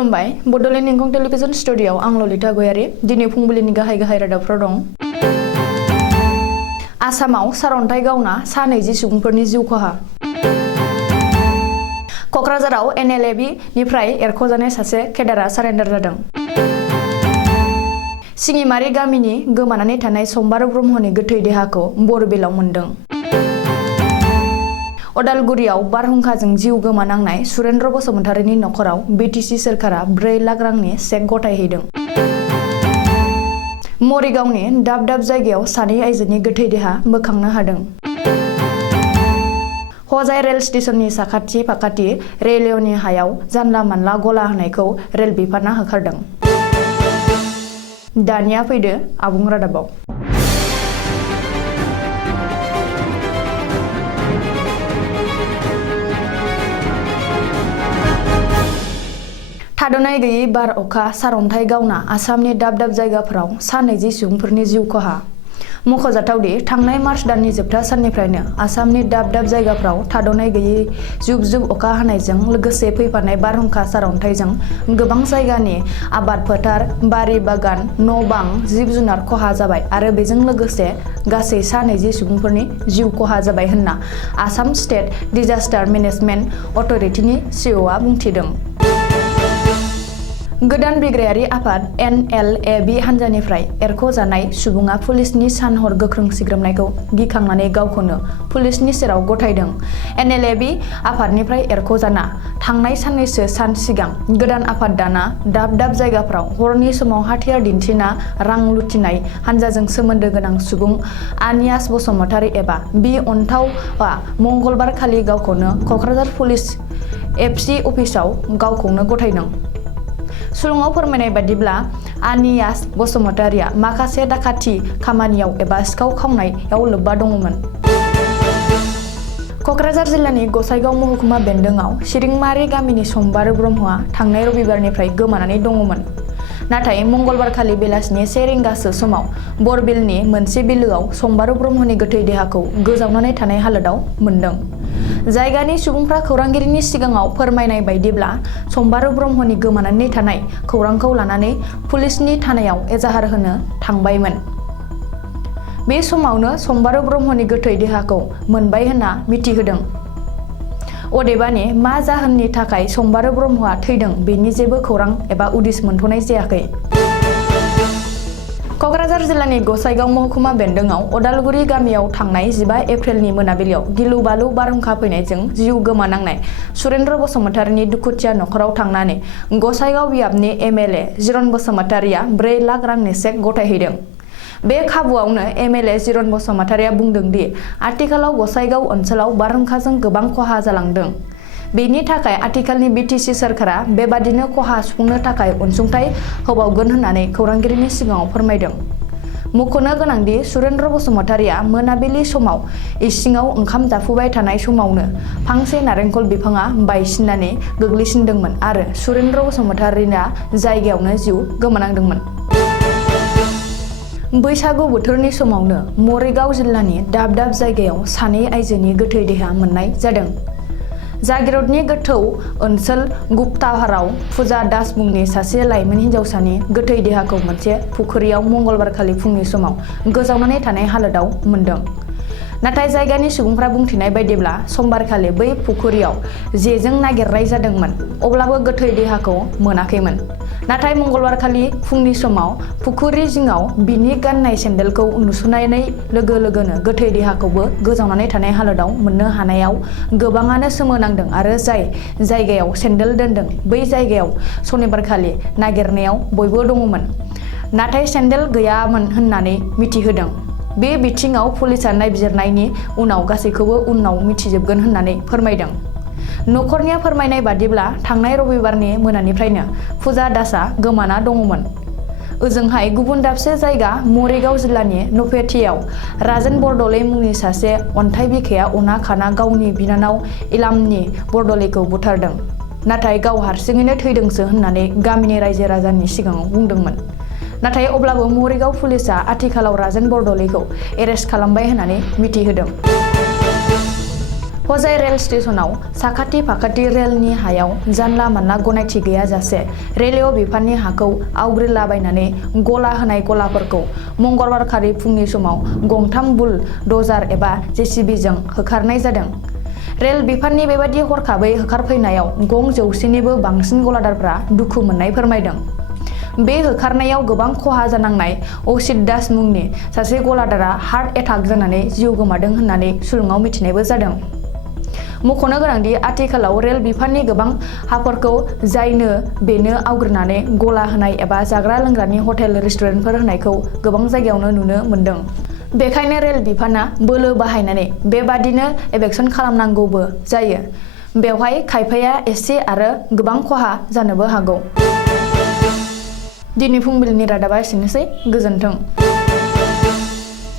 खुलुमबाय बड'लेण्ड इंखं टेलिभिजन स्टुडिय'आव आं ललिता गयारी दिनै फुंबिलिनि गाहाय रादाबफोर दं। आसामाव सारअन्थाइ गावना सा 20 सुबुंफोरनि जिउ खहा। क'क्राझाराव NLAB निफ्राय एरख'जानाय सासे केडारआ सारेन्डार जादों। सिङिमारि गामिनि गोमानानै थानाय सम्बारू ब्रह्मनि गोथै देहाखौ बरबिलाव मोन्दों। अदालगुरियाव बारहुंखाजों जिउ गोमानांनाय सुरेन्द्र बसुमतारीनि नखराव BTC सोरखारा 4 लाख रांनि चेक गथायहैदों। मरिगावनि दाब दाब जायगायाव सानै आइजोनि गोथै देहा बोखांनो हादों। हजाय रेल स्टेशननि साखाथि फाखाथि रेलवेनि हायाव जानला मानला गला होनायखौ रेल बिफाना होखारदों। दानिया फैदो आबुं रादाबाव। थाद'नाय गैयै बार अखा सारअन्थाइ गावना आसामनि दाब दाब जायगाफोराव सा 20 सुबुंफोरनि जिउ खहा। मख'जाथावदि थांनाय मार्च दाननि जोबथा साननिफ्रायनो आसामनि दाब दाब जायगाफोराव थाद'नाय गैयै जुब जुब अखा हानायजों लोगोसे फैफानाय बारहुंखा सारअन्थाइजों गोबां जायगानि आबाद फोथार, बारि बागान, न' बां, जिब जुनार खहा जाबाय आरो बेजों लोगोसे गासै सा 20 सुबुंफोरनि जिउ खहा जाबाय होनना आसाम स्टेट डिजास्टार मेनेजमेन्ट अथ'रिटिनि CEOआ बुंथिदों। गोदान बिग्रायारि आफाद NLAB हान्जानिफ्राय एरख'जानाय सुबुङा पुलिसनि सान-हर गोख्रों सिग्रोमनायखौ गिखांनानै गावखौनो पुलिसनि सेराव गथायदों। NLAB आफादनिफ्राय एरख'जाना थांनाय साननैसो सान सिगां गोदान आफाद दाना दाब दाब जायगाफ्राव हरनि समाव हाथियार दिन्थिना रां लुथिनाय हान्जाजों सोमोन्दो गोनां सुबुं आनियास बसुमतारी एबा बि अनथावआ मंगलबार खालि गावखौनो क'क्राझार पुलिस FC अफिसाव गावखौनो गथायदों। सुलुङाव फोरमायनाय बादिब्ला आनियास बसुमतारीया माखासे दाखाथि खामानियाव एबा सिखाव खावनायाव लोब्बा दङमोन। क'क्राझार जिल्लानि गसाइगाव महकुमा बेन्दोंआव सिरिंमारि गामिनि सम्बारू ब्रह्मआ थांनाय रबिबारनिफ्राय गोमानानै दङमोन। नाथाय मंगलबारखालि बेलासिनि 1 रिंगासो समाव बरबिलनि मोनसे बिलोआव सम्बारू ब्रह्मनि गोथै देहाखौ गोजावनानै थानाय हालोदाव मोन्दों। जायगानि सुबुंफ्रा खौरांगिरिनि सिगाङाव फोरमायनाय बायदिब्ला सम्बारू ब्रह्मनि गोमानानै थानाय खौरांखौ लानानै पुलिसनि थानायाव एजाहार होनो थांबायमोन। बे समावनो सम्बारू ब्रह्मनि गोथै देहाखौ मोनबाय होनना मिथिहोदों। अदेबानि मा जाहोननि थाखाय सम्बारू ब्रह्मआ थैदों बेनि जेबो खौरां एबा उदिस मोनथ'नाय जायाखै। क'क्राझार जिल्लानि गसाइगाव महकुमा बेन्दोंआव अदालगुरि गामियाव थांनाय 15 एप्रिलनि मोनाबिलियाव गिलु बालु बारहुंखा फैनायजों जिउ गोमानांनाय सुरेन्द्र बसुमतारीनि दुखुथिया नखराव थांनानै गसाइगाव बियाबनि MLA जिरन बसुमतारीया 4 लाख रांनि चेक गथायहैदों। बे खाबुआवनो MLA जिरन बसुमतारीया बुंदों दि आथिखालाव गसाइगाव ओनसोलाव बारहुंखाजों गोबां खहा जालांदों। बेनि थाखाय आथिखालनि BTC सोरखारा बेबादिनो खहा सुफुंनो थाखाय अनसुंथाइ होबावगोन होननानै खौरांगिरिनि सिगाङाव फोरमायदों। मख'नो गोनांदि सुरेन्द्र बसुमतारीया मोनाबिलि समाव इसिङाव ओंखाम जाफुबाय थानाय समावनो फांसे नारेंखल बिफाङा बायसिननानै गोग्लैसिनदोंमोन आरो सुरेन्द्र बसुमतारीया जायगायावनो जिउ गोमानांदोंमोन। बैसागु बोथोरनि समावनो मरिगाव जिल्लानि दाब दाब जायगायाव सानै आइजोनि गोथै देहा मोननाय जादों। जागिरदनि गोथौ ओनसोल गुप्ताहाराव फुजा दास मुंनि सासे लाइमोन हिन्जावसानि गोथै देहाखौ मोनसे फुख्रियाव मंगलबारखालि फुंनि समाव गोजावनानै थानाय हालोदाव मोन्दों। नाथाय जायगानि सुबुंफ्रा बुंथिनाय बायदिब्ला समबारखालि बै फुख्रियाव जेजों नागिरनाय जादोंमोन अब्लाबो गोथै देहाखौ मोनाखैमोन। नाथाय मंगलबारखालि फुंनि समाव फुख्रि जिङाव बिनि गाननाय सेन्देलखौ नुस'नानै लोगो लोगोनो गोथै देहाखौबो गोजावनानै थानाय हालोदाव मोननो हानायाव गोबाङानो सोमोनांदों आरो जाय जायगायाव सेन्देल दोनदों बै जायगायाव सनिबारखालि नागिरनायाव बयबो दङमोन। नाथाय सेन्देल गैयामोन होननानै मिथिहोदों। बे बिथिङाव पुलिसआ नायबिजिरनायनि उनाव गासैखौबो उनाव मिथिजोबगोन होननानै फोरमायदों। नखरनिया फोरमायनाय बादिब्ला थांनाय रबिबारनि मोनानिफ्रायनो फुजा दासआ गोमाना दङमोन। ओजोंहाय गुबुन दाबसे जायगा मरिगाव जिल्लानि नपेटियाव राजेन बरदलै मुंनि सासे अन्थाइ बिखाया अना खाना गावनि बिनानाव इलामनि बरदलैखौ बुथारदों। नाथाय गाव हारसिङैनो थैदोंसो होननानै गामिनि रायजो राजानि सिगाङाव बुंदोंमोन। नाथाय अब्लाबो मरिगाव पुलिसआ आथिखालाव राजेन बरदलैखौ एरेस्ट खालामबाय होननानै मिथिहोदों। हजाय रेल स्टेशनाव साखाथि फाखाथि रेलनि हायाव जानला मानला गनायथि गैयाजासे रेलवे बिफाननि हाखौ आवग्रिलाबायनानै गला होनाय गलाफोरखौ मंगलबार खालि फुंनि समाव गंथाम बुल डजार एबा जेसिबिजों होखारनाय जादों। रेल बिफाननि बेबादि हरखाबै होखारफैनायाव गं 100निबो बांसिन गलादारफ्रा दुखु मोननाय फोरमायदों। बे होखारनायाव गोबां खहा जानांनाय असित दास मुंनि सासे गलादारा हार्ट एटाक जानानै जिउ गोमादों होननानै सुलुङाव मिथिनायबो जादों। मख'नो गोनांदि आथिखालाव रेल बिफाननि गोबां हाफोरखौ जायनो बेनो आवग्रिनानै गला होनाय एबा जाग्रा लोंग्रानि हटेल रेस्टुरेन्टफोर होनायखौ गोबां जायगायावनो नुनो मोन्दों। बेखायनो रेल बिफाना बोलो बाहायनानै बेबादिनो एभेक्सन खालामनांगौबो जायो। बेवहाय खायफाया एसे आरो गोबां खहा जानोबो हागौ। दिनै फुंबिलिनि रादाबा एसेनोसै। गोजोन्थों।